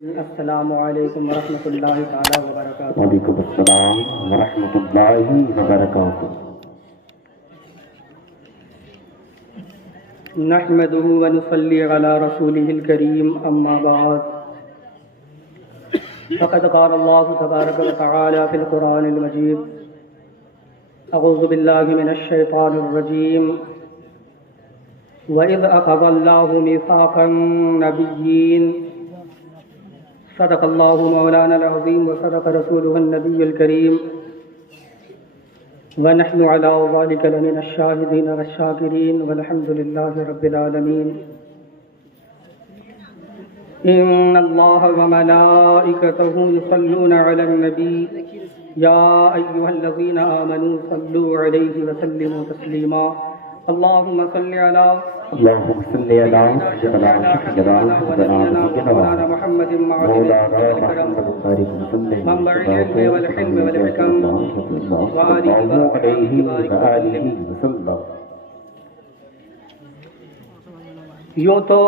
السلام علیکم ورحمۃ اللہ تعالی وبرکاتہ۔ وعلیکم السلام ورحمۃ اللہ وبرکاتہ۔ نحمده ونصلي على رسوله الكريم اما بعد فقد قال الله تبارك وتعالى في القرآن المجيد اعوذ بالله من الشيطان الرجيم وإذ أخذ الله ميثاق النبيين صدق الله مولانا العظيم وصدق رسوله النبي الكريم ونحن على ذلك لمن الشاهدين والشاكرين والحمد لله رب العالمين۔ إن الله وملائكته يصلون على النبي يا أيها الذين آمنوا صلوا عليه وسلموا تسليما۔ اللهم صل على اللهم صل على سيدنا مولانا محمد مولانا محمد وسلم منبع العلم والحلم والحكم وآله وسلم۔ یوں تو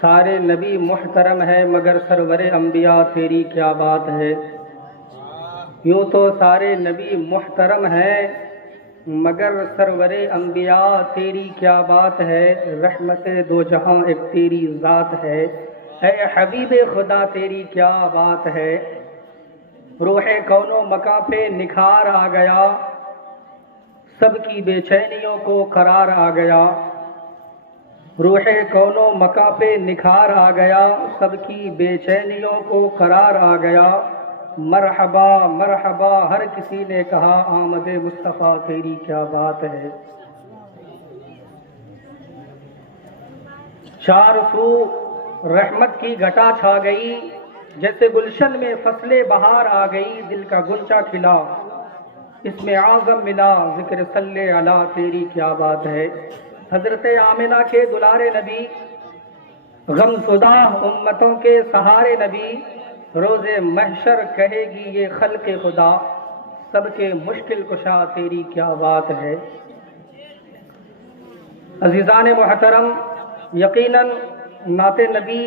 سارے نبی محترم ہے مگر سرور انبیاء تیری کیا بات ہے۔ یوں تو سارے نبی محترم ہے مگر سرور انبیاء تیری کیا بات ہے۔ رحمت دو جہاں ایک تیری ذات ہے، اے حبیب خدا تیری کیا بات ہے۔ روح کون و مکان پہ نکھار آ گیا، سب کی بے چینیوں کو قرار آ گیا۔ روح کون و مکان پہ نکھار آ گیا، سب کی بے چینیوں کو قرار آ گیا۔ مرحبا مرحبا ہر کسی نے کہا، آمد مصطفیٰ تیری کیا بات ہے۔ چار سو رحمت کی گھٹا چھا گئی، جیسے گلشن میں فصل بہار آ گئی۔ دل کا گنچا کھلا، اس میں اعظم ملا، ذکر صلی علی تیری کیا بات ہے۔ حضرت آمنہ کے دلارے نبی، غم زدہ امتوں کے سہارے نبی، روز محشر کہے گی یہ خلق خدا، سب کے مشکل کشا تیری کیا بات ہے۔ عزیزان محترم، یقیناً نعت نبی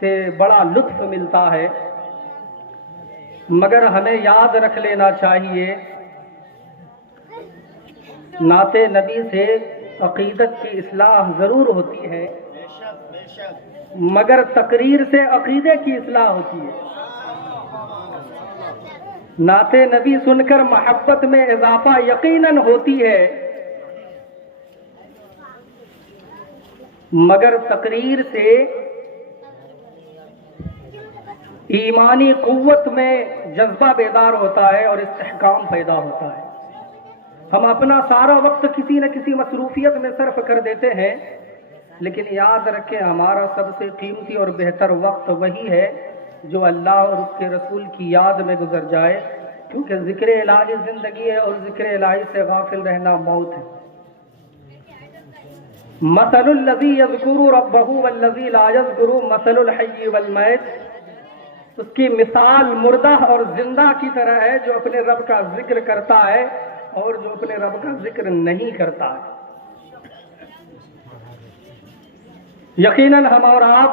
سے بڑا لطف ملتا ہے، مگر ہمیں یاد رکھ لینا چاہیے نعت نبی سے عقیدت کی اصلاح ضرور ہوتی ہے، مگر تقریر سے عقیدے کی اصلاح ہوتی ہے۔ نعت نبی سن کر محبت میں اضافہ یقیناً ہوتی ہے، مگر تقریر سے ایمانی قوت میں جذبہ بیدار ہوتا ہے اور استحکام پیدا ہوتا ہے۔ ہم اپنا سارا وقت کسی نہ کسی مصروفیت میں صرف کر دیتے ہیں، لیکن یاد رکھیں ہمارا سب سے قیمتی اور بہتر وقت وہی ہے جو اللہ اور اس کے رسول کی یاد میں گزر جائے، کیونکہ ذکر الہی زندگی ہے اور ذکر الہی سے غافل رہنا موت ہے۔ مثل الذی یذکر ربہ والذی لا یذکر مثل الحی والمیت۔ اس کی مثال مردہ اور زندہ کی طرح ہے، جو اپنے رب کا ذکر کرتا ہے اور جو اپنے رب کا ذکر نہیں کرتا ہے۔ یقیناً ہم اور آپ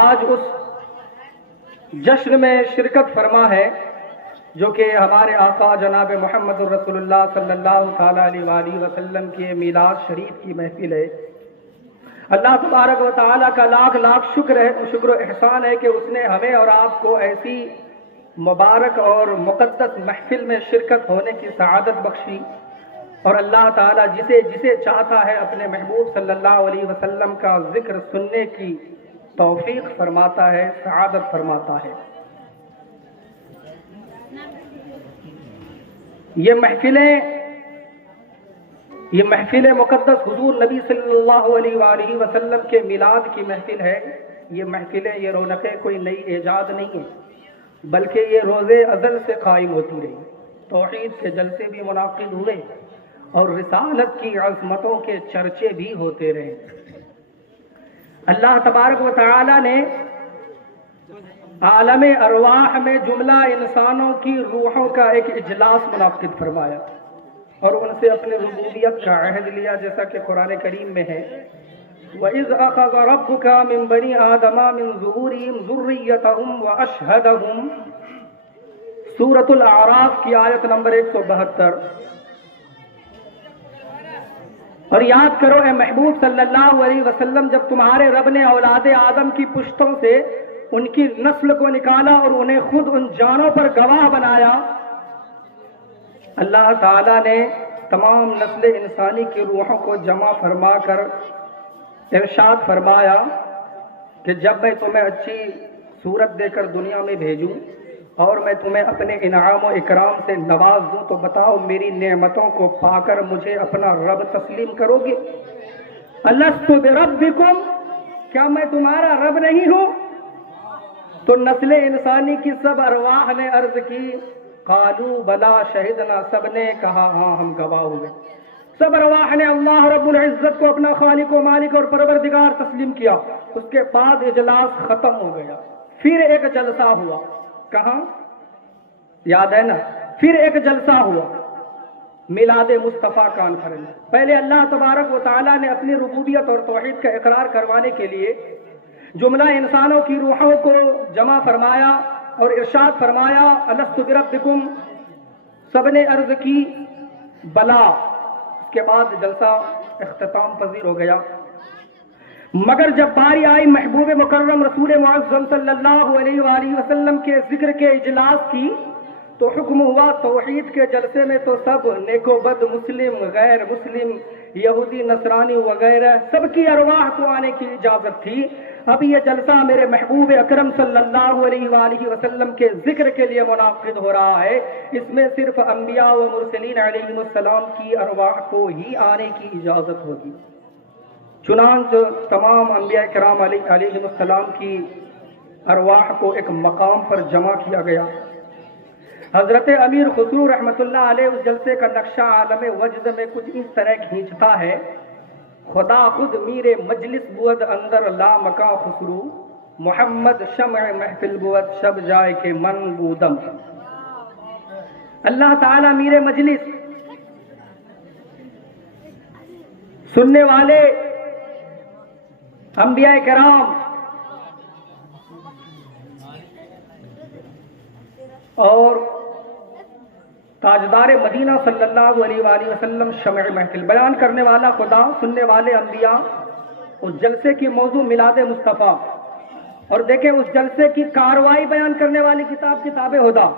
آج اس جشن میں شرکت فرما ہے جو کہ ہمارے آقا جناب محمد رسول اللہ صلی اللہ تعالیٰ علیہ وآلہ وسلم کے میلاد شریف کی محفل ہے۔ اللہ تبارک و تعالیٰ کا لاکھ لاکھ شکر و احسان ہے کہ اس نے ہمیں اور آپ کو ایسی مبارک اور مقدس محفل میں شرکت ہونے کی سعادت بخشی، اور اللہ تعالیٰ جسے جسے چاہتا ہے اپنے محبوب صلی اللہ علیہ وسلم کا ذکر سننے کی توفیق فرماتا ہے، سعادت فرماتا ہے۔ یہ محفل مقدس حضور نبی صلی اللہ علیہ وآلہ وسلم کے میلاد کی محفل ہے۔ یہ محفلیں، یہ رونقیں کوئی نئی ایجاد نہیں ہیں، بلکہ یہ روز ازل سے قائم ہوتی رہی۔ توحید کے جلسے بھی منعقد ہوئے اور رسالت کی عظمتوں کے چرچے بھی ہوتے رہے۔ اللہ تبارک و تعالی نے عالم ارواح میں جملہ انسانوں کی روحوں کا ایک اجلاس منعقد فرمایا اور ان سے اپنے ربوبیت کا عہد لیا، جیسا کہ قرآن کریم میں ہے وَإِذْ أَخَذَ رَبُّكَ مِنْ بَنِي آدَمَ مِنْ ظُهُورِهِمْ ذُرِّيَّتَهُمْ وَأَشْهَدَهُمْ، سورۃ الاعراف کی آیت نمبر 172۔ اور یاد کرو اے محبوب صلی اللہ علیہ وسلم، جب تمہارے رب نے اولاد آدم کی پشتوں سے ان کی نسل کو نکالا اور انہیں خود ان جانوں پر گواہ بنایا، اللہ تعالیٰ نے تمام نسل انسانی کی روحوں کو جمع فرما کر ارشاد فرمایا کہ جب میں تمہیں اچھی صورت دے کر دنیا میں بھیجوں اور میں تمہیں اپنے انعام و اکرام سے نواز دوں تو بتاؤ میری نعمتوں کو پا کر مجھے اپنا رب تسلیم کرو گے؟ الست بربکم، کیا میں تمہارا رب نہیں ہوں؟ تو نسل انسانی کی سب ارواح نے عرض کی قالوا بلا شہدنا، سب نے کہا ہاں ہم گواہ ہوئے۔ سب ارواح نے اللہ رب العزت کو اپنا خالق و مالک اور پروردگار تسلیم کیا۔ اس کے بعد اجلاس ختم ہو گیا، پھر ایک جلسہ ہوا۔ کہاں یاد ہے نا؟ پھر ایک جلسہ ہوا، میلاد مصطفیٰ کانفرنس۔ پہلے اللہ تبارک و تعالیٰ نے اپنی ربوبیت اور توحید کا اقرار کروانے کے لیے جملہ انسانوں کی روحوں کو جمع فرمایا اور ارشاد فرمایا الست بربکم، سب نے عرض کی بلا۔ اس کے بعد جلسہ اختتام پذیر ہو گیا۔ مگر جب باری آئی محبوب مکرم رسول معظم صلی اللہ علیہ وآلہ وسلم کے ذکر کے اجلاس کی تو حکم ہوا توحید کے جلسے میں تو سب نیک و بد، مسلم غیر مسلم، یہودی نصرانی وغیرہ سب کی ارواح کو آنے کی اجازت تھی۔ اب یہ جلسہ میرے محبوب اکرم صلی اللہ علیہ وآلہ وسلم کے ذکر کے لیے منعقد ہو رہا ہے۔ اس میں صرف انبیاء و مرسلین علیہم السلام کی ارواح کو ہی آنے کی اجازت ہوگی۔ چنانچہ تمام انبیاء کرام علیہ السلام کی ارواح کو ایک مقام پر جمع کیا گیا۔ حضرت امیر خسرو رحمۃ اللہ علیہ اس جلسے کا نقشہ عالم وجد میں کچھ اس طرح کھینچتا ہے: خدا خود میرے مجلس بود اندر لا مکاں خسرو، محمد شمع محفل بود شب جائے کے من بودم۔ اللہ تعالیٰ میرے مجلس، سننے والے انبیاء کرام اور تاجدار مدینہ صلی اللہ علیہ وآلہ وسلم شمع محفل، بیان کرنے والا خدا، سننے والے انبیاء۔ اس جلسے کی موضوع میلاد مصطفیٰ، اور دیکھیں اس جلسے کی کاروائی بیان کرنے والی کتاب ہدا۔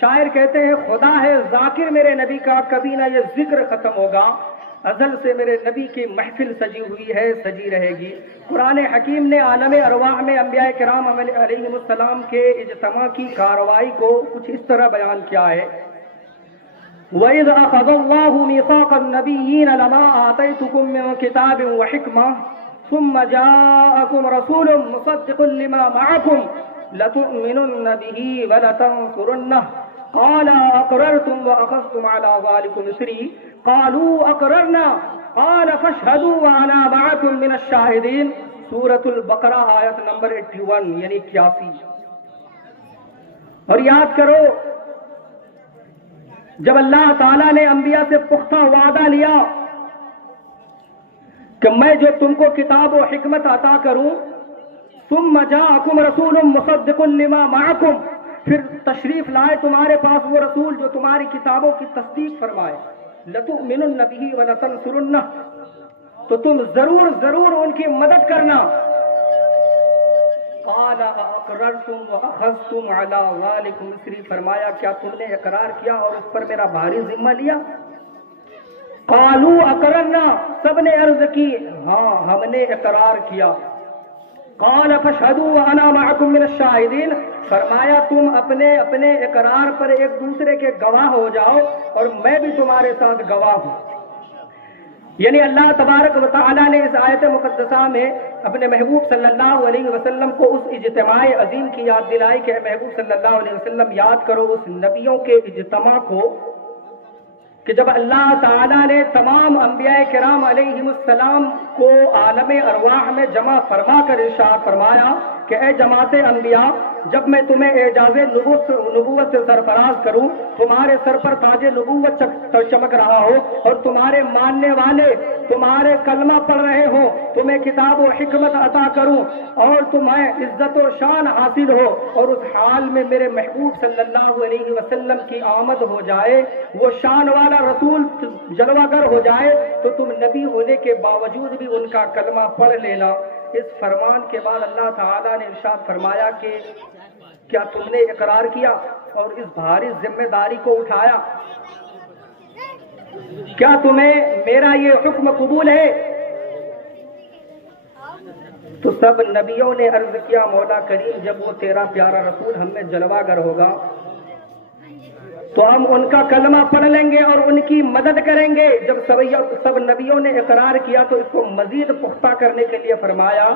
شاعر کہتے ہیں خدا ہے ذاکر میرے نبی کا، کبھی نہ یہ ذکر ختم ہوگا، ازل سے میرے نبی کی محفل سجی ہوئی ہے، سجی رہے گی۔ قرآن حکیم نے عالم ارواح میں انبیاء کرام علیہ السلام کے اجتماع کی کاروائی کو کچھ اس طرح بیان کیا ہے: وَإِذْ أَخَذَ اللَّهُ مِيثَاقَ النَّبِيِّينَ لَمَا آتَيْتُكُم مِّن كِتَابٍ وَحِكْمَةٍ ثُمَّ جَاءَكُمْ رَسُولٌ مُّصَدِّقٌ لِّمَا مَعَكُمْ لَتُؤْمِنُنَّ بِهِ وَلَتَنصُرُنَّهُ قَالَ أَقْرَرْتُمْ وَأَخَذْتُمْ عَلَىٰ ذَلِكُمْ إِصْرِي قَالُوا أَقْرَرْنَا قَالَ فَاشْهَدُوا وَأَنَا مَعَكُمْ مِنَ الشَّاهِدِينَ۔ سورۃ البقرہ آیت نمبر 81 یعنی 81۔ اور یاد کرو جب اللہ تعالیٰ نے انبیاء سے پختہ وعدہ لیا کہ میں جو تم کو کتاب و حکمت عطا کروں، ثم جاءکم رسول مصدق لما معکم، پھر تشریف لائے تمہارے پاس وہ رسول جو تمہاری کتابوں کی تصدیق فرمائے، لتؤمنن بہ ولتنصرنہ، تو تم ضرور ان کی مدد کرنا۔ قال اقررتم واخذتم على ذلكم اصری، فرمایا کیا تم نے اقرار کیا اور اس پر میرا بھاری ذمہ لیا؟ قالوا اقررنا، سب نے عرض کی ہاں ہم نے اقرار کیا۔ قال فاشهدوا وانا معكم من الشاهدين، فرمایا تم اپنے اقرار پر ایک دوسرے کے گواہ ہو جاؤ اور میں بھی تمہارے ساتھ گواہ ہوں۔ یعنی اللہ تبارک و تعالیٰ نے اس آیت مقدسہ میں اپنے محبوب صلی اللہ علیہ وسلم کو اس اجتماع عظیم کی یاد دلائی کہ محبوب صلی اللہ علیہ وسلم یاد کرو اس نبیوں کے اجتماع کو کہ جب اللہ تعالیٰ نے تمام انبیاء کرام علیہم السلام کو عالم ارواح میں جمع فرما کر ارشاد فرمایا کہ اے جماعت انبیاء، جب میں تمہیں اعجاز نبوت سے سرفراز کروں، تمہارے سر پر تاج نبوت چمک رہا ہو اور تمہارے ماننے والے تمہارے کلمہ پڑھ رہے ہوں، تمہیں کتاب و حکمت عطا کروں اور تمہیں عزت و شان حاصل ہو، اور اس حال میں میرے محبوب صلی اللہ علیہ وسلم کی آمد ہو جائے، وہ شان والا رسول جلوہ گر ہو جائے، تو تم نبی ہونے کے باوجود بھی ان کا کلمہ پڑھ لینا۔ اس فرمان کے بعد اللہ تعالیٰ نے ارشاد فرمایا کہ کیا تم نے اقرار کیا اور اس بھاری ذمہ داری کو اٹھایا؟ کیا تمہیں میرا یہ حکم قبول ہے؟ تو سب نبیوں نے عرض کیا مولا کریم، جب وہ تیرا پیارا رسول ہم میں جلوہ گر ہوگا تو ہم ان کا کلمہ پڑھ لیں گے اور ان کی مدد کریں گے۔ جب سب نبیوں نے اقرار کیا تو اس کو مزید پختہ کرنے کے لیے فرمایا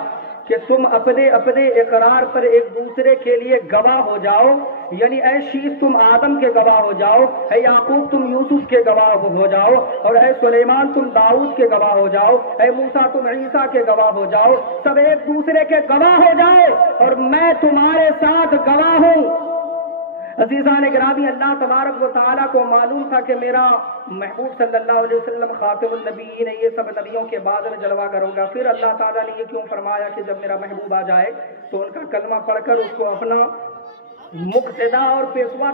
کہ تم اپنے اپنے اقرار پر ایک دوسرے کے لیے گواہ ہو جاؤ، یعنی اے شیث تم آدم کے گواہ ہو جاؤ، اے یعقوب تم یوسف کے گواہ ہو جاؤ، اور اے سلیمان تم داؤد کے گواہ ہو جاؤ، اے موسیٰ تم عیسیٰ کے گواہ ہو جاؤ، سب ایک دوسرے کے گواہ ہو جاؤ اور میں تمہارے ساتھ گواہ ہوں۔ عزیزان گرامی، اللہ تبارک و تعالیٰ کو معلوم تھا کہ میرا محبوب صلی اللہ علیہ وسلم خاتم النبیین ہے، یہ سب نبیوں کے بعد میں جلوہ گر ہوگا۔ پھر اللہ تعالیٰ نے یہ کیوں فرمایا کہ جب میرا محبوب آ جائے تو ان کا کلمہ پڑھ کر اس کو اپنا مقتدا اور پیشوا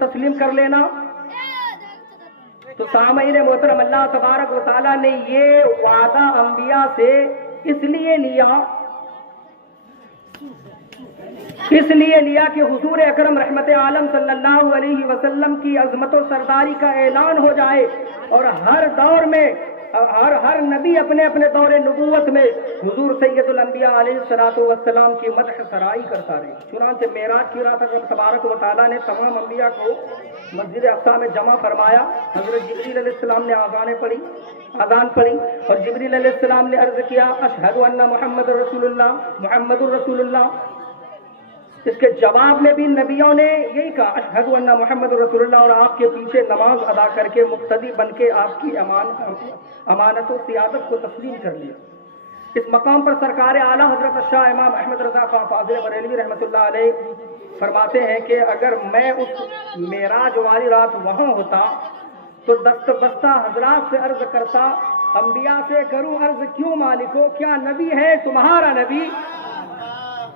تسلیم کر لینا؟ تو سامعین محترم، اللہ تبارک و تعالیٰ نے یہ وعدہ انبیاء سے اس لیے لیا کہ حضور اکرم رحمت عالم صلی اللہ علیہ وسلم کی عظمت و سرداری کا اعلان ہو جائے، اور ہر دور میں ہر نبی اپنے اپنے دور نبوت میں حضور سید الانبیاء علیہ الصلوۃ والسلام کی مدح سرائی کرتا رہے۔ چنانچہ معراج کی رات اللہ تبارک و تعالیٰ نے تمام انبیاء کو مسجد اقصی میں جمع فرمایا۔ حضرت جبریل علیہ السلام نے اذان پڑھی اور جبریل علیہ السلام نے عرض کیا اشہد ان محمد رسول اللہ، محمد الرسول اللہ۔ اس کے جواب میں بھی نبیوں نے یہی کہا اشہد ان محمد رسول اللہ، اور آپ کے پیچھے نماز ادا کر کے مقتدی بن کے آپ کی امانت و سیادت کو تسلیم کر لیا۔ اس مقام پر سرکار اعلیٰ حضرت شاہ امام احمد رضا خان فاضل بریلوی رحمۃ اللہ علیہ فرماتے ہیں کہ اگر میں اس معراج والی رات وہاں ہوتا تو دست بستہ حضرات سے عرض کرتا، انبیاء سے کروں عرض کیوں مالکو، کیا نبی ہے تمہارا نبی؟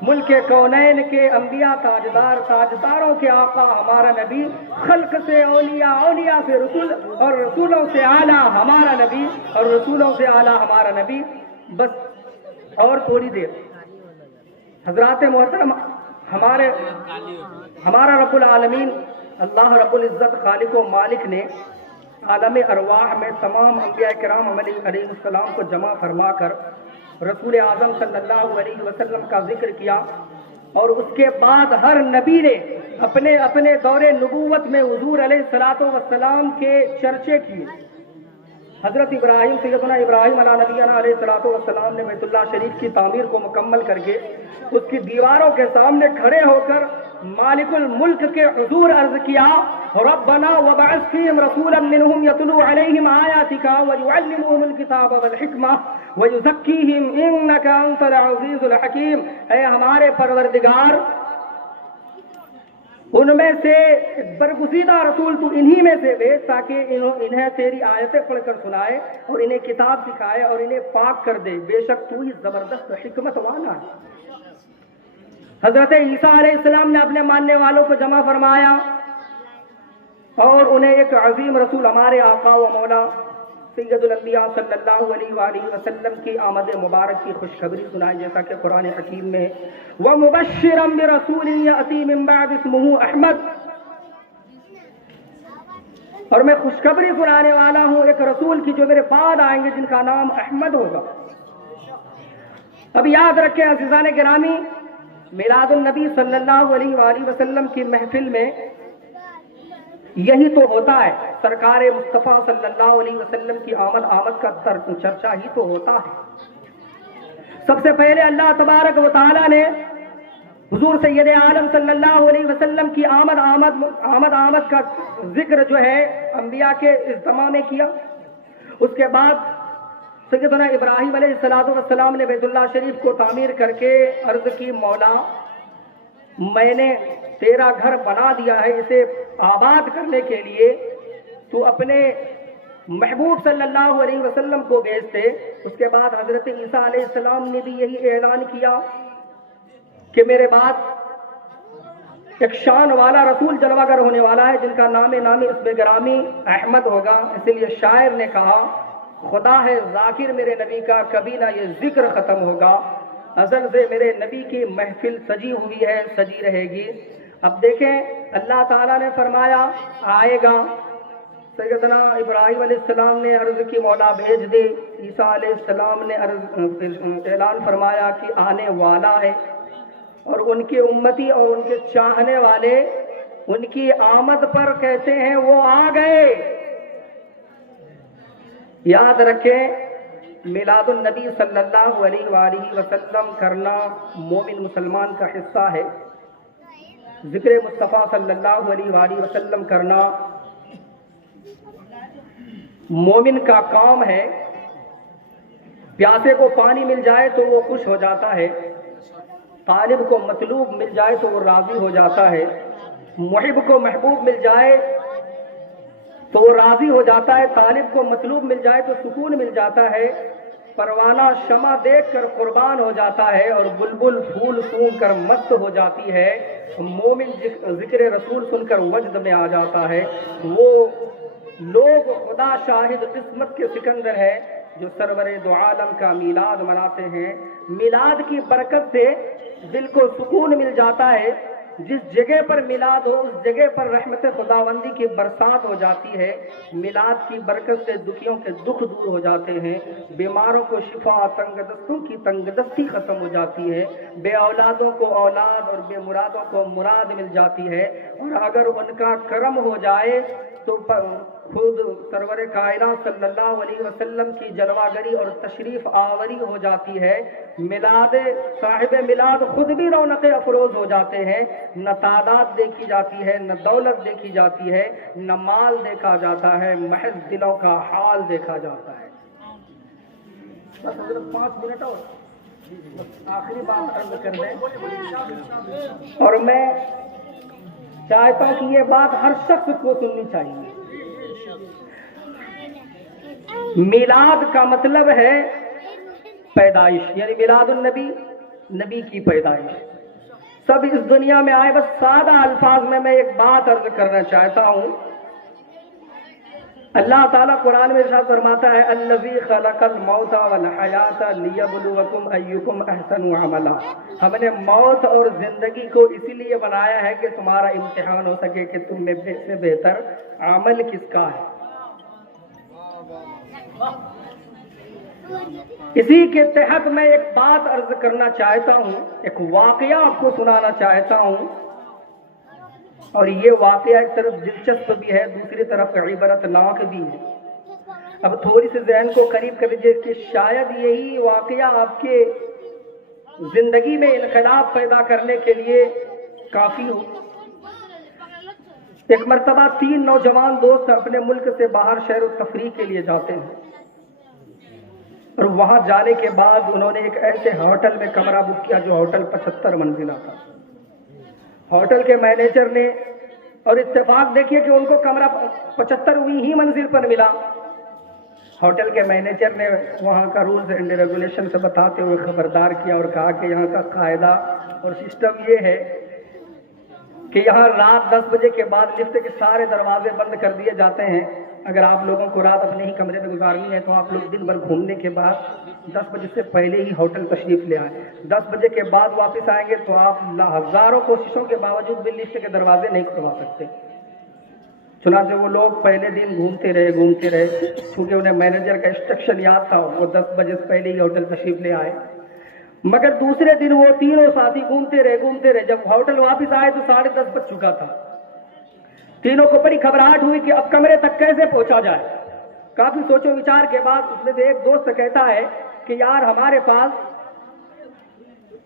ملک کونین کے انبیاء تاجدار، تاجداروں کے آقا ہمارا نبی، خلق سے اولیاء، اولیاء سے رسول، اور رسولوں سے اعلیٰ ہمارا نبی، اور رسولوں سے اعلیٰ ہمارا نبی۔ بس اور تھوڑی دیر حضرات محترم، ہمارا رب العالمین اللہ رب العزت خالق و مالک نے عالم ارواح میں تمام انبیاء کرام علیہ السلام کو جمع فرما کر رسول اعظم صلی اللہ علیہ وسلم کا ذکر کیا، اور اس کے بعد ہر نبی نے اپنے اپنے دور نبوت میں حضور علیہ الصلوۃ والسلام کے چرچے کیے۔ حضرت ابراہیم، سیدنا ابراہیم علیہ نبینا علیہ الصلوۃ والسلام نے بیت اللہ شریف کی تعمیر کو مکمل کر کے اس کی دیواروں کے سامنے کھڑے ہو کر مالک الملک کے حضور عرض کیا ربنا وبعث فیہم رسولا منہم یتلو علیہم آیاتک ویعلمہم الکتاب والحکمہ ویزکیہم انک انت العزیز الحکیم۔ اے ہمارے پروردگار، ان میں سے برگزیدہ رسول تو انہی میں سے بھیج تاکہ انہیں تیری آیتیں پڑھ کر سنائے اور انہیں کتاب سکھائے اور انہیں پاک کر دے، بے شک تو ہی زبردست حکمت والا ہے۔ حضرت عیسیٰ علیہ السلام نے اپنے ماننے والوں کو جمع فرمایا اور انہیں ایک عظیم رسول ہمارے آقا و مولا سید الانبیاء صلی اللہ علیہ وآلہ وسلم کی آمد مبارک کی خوشخبری سنائی، جیسا کہ قرآن حکیم میں وَمُبَشِّرًا بِرَسُولٍ يَأْتِي مِن بَعْدِ اسْمُهُ احمد، اور میں خوشخبری سنانے والا ہوں ایک رسول کی جو میرے بعد آئیں گے جن کا نام احمد ہوگا۔ اب یاد رکھیں عزیزان گرامی، میلاد النبی صلی اللہ علیہ وآلہ وسلم کی محفل میں یہی تو ہوتا ہے، سرکار مصطفیٰ صلی اللہ علیہ وسلم کی آمد کا چرچا ہی تو ہوتا ہے۔ سب سے پہلے اللہ تبارک و تعالیٰ نے حضور سید عالم صلی اللہ علیہ وسلم کی آمد کا ذکر جو ہے انبیاء کے اجتماع میں کیا. اس کے بعد سیدنا ابراہیم علیہ السلام نے بیت اللہ شریف کو تعمیر کر کے عرض کی مولا میں نے تیرا گھر بنا دیا ہے، اسے آباد کرنے کے لیے تو اپنے محبوب صلی اللہ علیہ وسلم کو بھیجتے. اس کے بعد حضرت عیسیٰ علیہ السلام نے بھی یہی اعلان کیا کہ میرے بعد ایک شان والا رسول جلوہ گر ہونے والا ہے جن کا نامی اسم گرامی احمد ہوگا. اسی لیے شاعر نے کہا خدا ہے ذاکر میرے نبی کا، کبھی نہ یہ ذکر ختم ہوگا. ازل سے میرے نبی کی محفل سجی ہوئی ہے، سجی رہے گی. اب دیکھیں اللہ تعالیٰ نے فرمایا آئے گا. سیدنا ابراہیم علیہ السلام نے عرض کی مولا بھیج دے. عیسیٰ علیہ السلام نے اعلان فرمایا کہ آنے والا ہے، اور ان کے امتی اور ان کے چاہنے والے ان کی آمد پر کہتے ہیں وہ آ گئے. یاد رکھیں میلاد النبی صلی اللہ علیہ وآلہ وسلم کرنا مومن مسلمان کا حصہ ہے. ذکر مصطفیٰ صلی اللہ علیہ وآلہ وسلم کرنا مومن کا کام ہے. پیاسے کو پانی مل جائے تو وہ خوش ہو جاتا ہے، طالب کو مطلوب مل جائے تو وہ راضی ہو جاتا ہے، محب کو محبوب مل جائے تو وہ راضی ہو جاتا ہے، طالب کو مطلوب مل جائے تو سکون مل جاتا ہے، پروانہ شمع دیکھ کر قربان ہو جاتا ہے، اور بلبل پھول سونگھ کر مست ہو جاتی ہے. مومن ذکر رسول سن کر وجد میں آ جاتا ہے. وہ لوگ خدا شاہد قسمت کے سکندر ہے جو سرور دو عالم کا میلاد مناتے ہیں. میلاد کی برکت سے دل کو سکون مل جاتا ہے. جس جگہ پر میلاد ہو اس جگہ پر رحمت خداوندی کی برسات ہو جاتی ہے. میلاد کی برکت سے دکھیوں کے دکھ دور ہو جاتے ہیں، بیماروں کو شفا، تنگ دستوں کی تنگ دستی ختم ہو جاتی ہے، بے اولادوں کو اولاد اور بے مرادوں کو مراد مل جاتی ہے. اور اگر ان کا کرم ہو جائے تو خود سرور کائنات صلی اللہ علیہ وسلم کی جلوہ گری اور تشریف آوری ہو جاتی ہے. میلاد صاحب میلاد خود بھی رونق افروز ہو جاتے ہیں. نہ تعداد دیکھی جاتی ہے، نہ دولت دیکھی جاتی ہے، نہ مال دیکھا جاتا ہے، محض دلوں کا حال دیکھا جاتا ہے. بس صرف 5 منٹ اور آخری بات عرض کر دیں، اور میں چاہتا ہوں کہ یہ بات ہر شخص کو سننی چاہیے. میلاد کا مطلب ہے پیدائش، یعنی میلاد النبی، نبی کی پیدائش. سب اس دنیا میں آئے. بس سادہ الفاظ میں ایک بات عرض کرنا چاہتا ہوں. اللہ تعالیٰ قرآن میں ارشاد فرماتا ہے الذی خلق الموت والحیات لیبلوکم ایکم احسن عملا. ہم نے موت اور زندگی کو اسی لیے بنایا ہے کہ تمہارا امتحان ہو سکے کہ تم میں سے بہتر عمل کس کا ہے. اسی کے تحت میں ایک بات عرض کرنا چاہتا ہوں، ایک واقعہ آپ کو سنانا چاہتا ہوں. اور یہ واقعہ ایک طرف دلچسپ بھی ہے، دوسری طرف عبرت ناک بھی ہے. اب تھوڑی سی ذہن کو قریب کر لیجیے کہ شاید یہی واقعہ آپ کے زندگی میں انقلاب پیدا کرنے کے لیے کافی ہو. ایک مرتبہ 3 نوجوان دوست اپنے ملک سے باہر شہر و تفریح کے لیے جاتے ہیں، اور وہاں جانے کے بعد انہوں نے ایک ایسے ہوٹل میں کمرہ بک کیا جو ہوٹل 75 منزلہ تھا. ہوٹل کے مینیجر نے، اور اتفاق دیکھیے کہ ان کو کمرہ 75ویں ہی منزل پر ملا. ہوٹل کے مینیجر نے وہاں کا رولز اینڈ ریگولیشن سے بتاتے ہوئے خبردار کیا اور کہا کہ یہاں کا قاعدہ اور سسٹم یہ ہے کہ یہاں رات 10 بجے کے بعد لفٹ کے سارے دروازے بند کر دیے جاتے ہیں. اگر آپ لوگوں کو رات اپنے ہی کمرے میں گزارنی ہے تو آپ لوگ دن بھر گھومنے کے بعد 10 بجے سے پہلے ہی ہوٹل تشریف لے آئیں. 10 بجے کے بعد واپس آئیں گے تو آپ ہزاروں کوششوں کے باوجود بھی لفٹ کے دروازے نہیں کھلوا سکتے. چنانچہ وہ لوگ پہلے دن گھومتے رہے. چونکہ انہیں مینیجر کا انسٹرکشن یاد تھا، وہ 10 بجے سے پہلے ہی ہوٹل تشریف لے آئے. مگر دوسرے دن وہ تینوں ساتھی گھومتے رہے. جب ہوٹل واپس آئے تو 10:30 بج چکا تھا. تینوں کو بڑی گھبراہٹ ہوئی کہ اب کمرے تک کیسے پہنچا جائے. کافی سوچو وچار کے بعد اس میں سے ایک دوست کہتا ہے کہ یار ہمارے پاس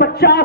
50